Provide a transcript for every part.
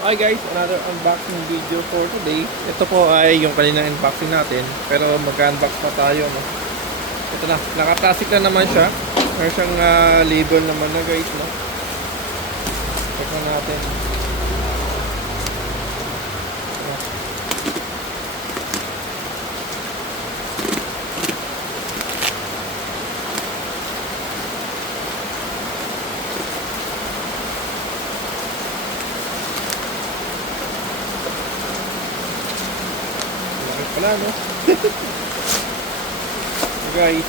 Hi guys, another unboxing video for today. Ito po ay yung kaninang unboxing natin, pero mag-unbox pa tayo, no? Ito na, naka-plastic na naman siya. Meron siyang label naman na guys, no? Check na natin. Laki pala, no? Guys.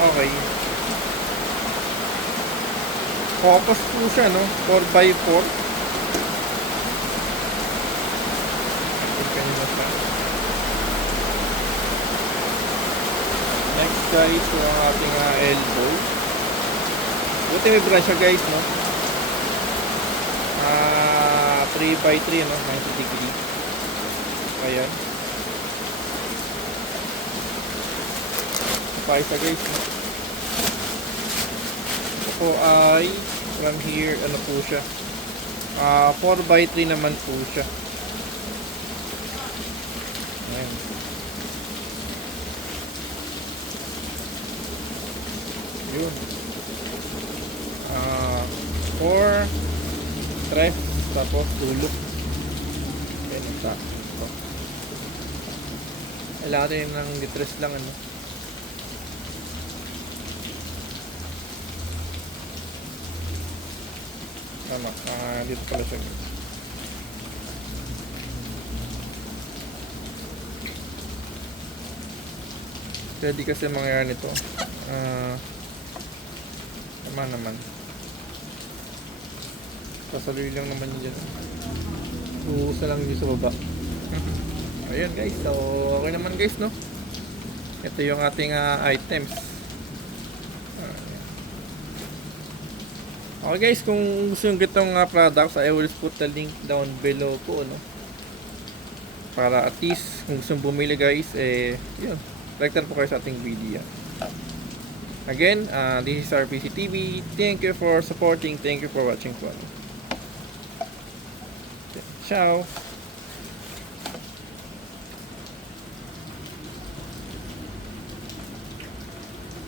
Okay. Focus po siya, no? 4x4. Next guys, yung ating elbow. Buti may brush siya guys, no? 3x3, no? 90 degree. Ayan. Paisa guys, no? Ito po ay from here, ano po siya? 4x3 naman po siya. Ayan. Yun. 4 3 tapos tulog. Ayan ang sa ito. Kailangan rin ng litres lang, ano. Tama, dito pala siya. Pwede kasi mangyari nito. Tama naman. Kasaloy lang naman yun dyan. Uusa lang yun sa baba. Ayan guys, so okay naman guys, no? Ito yung ating items. Okay guys, kung gusto nyo itong products, I will put the link down below po, no? Para at least kung gusto bumili guys, yun, like po kayo sa ating video. Again, this is RPC TV. Thank you for supporting. Thank you for watching po. Ciao!